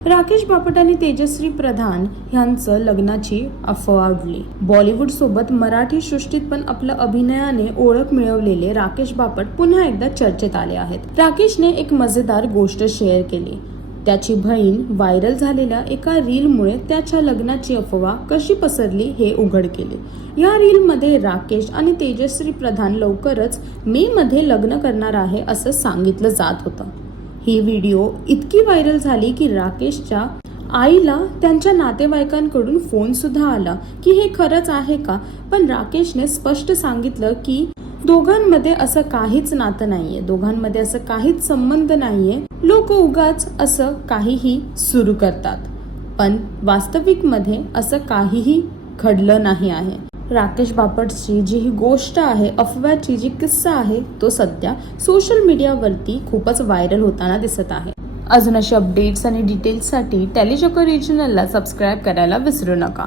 राकेश बापट आणि तेजश्री प्रधान यांचं लग्नाची अफवा उडली। बॉलिवूड सोबत मराठी सृष्टीत पण आपल्या अभिनयाने ओळख मिळवलेले राकेश बापट पुन्हा एकदा चर्चेत आले आहेत। राकेशने एक मजेदार गोष्ट शेअर केली। त्याची बहीण व्हायरल झालेल्या एका रीलमुळे त्याच्या लग्नाची अफवा कशी पसरली हे उघड केले। या रीलमध्ये राकेश आणि तेजश्री प्रधान लवकरच मे मध्ये लग्न करणार आहे असं सांगितलं जात होतं। ही व्हिडिओ इतकी व्हायरल झाली की राकेशच्या आईला त्यांच्या नातेवाईकांकडून फोन सुद्धा आला की हे खरंच आहे का, पण राकेशने स्पष्ट सांगितलं की दोघांमध्ये असं काहीच नातं नाहीये, दोघांमध्ये असं काहीच संबंध नाहीये। लोक उगाच असं काहीही सुरू करतात, पण वास्तविक मध्ये असं काहीही घडलं नाही आहे। राकेश बापटची जी ही गोष्ट आहे, अफवाची जी किस्सा आहे, तो सध्या सोशल मीडियावरती खूपच व्हायरल होताना दिसत आहे। अजून अशी अपडेट्स आणि डिटेल्ससाठी टेलीचक्र रिजनलला सबस्क्राईब करायला विसरू नका।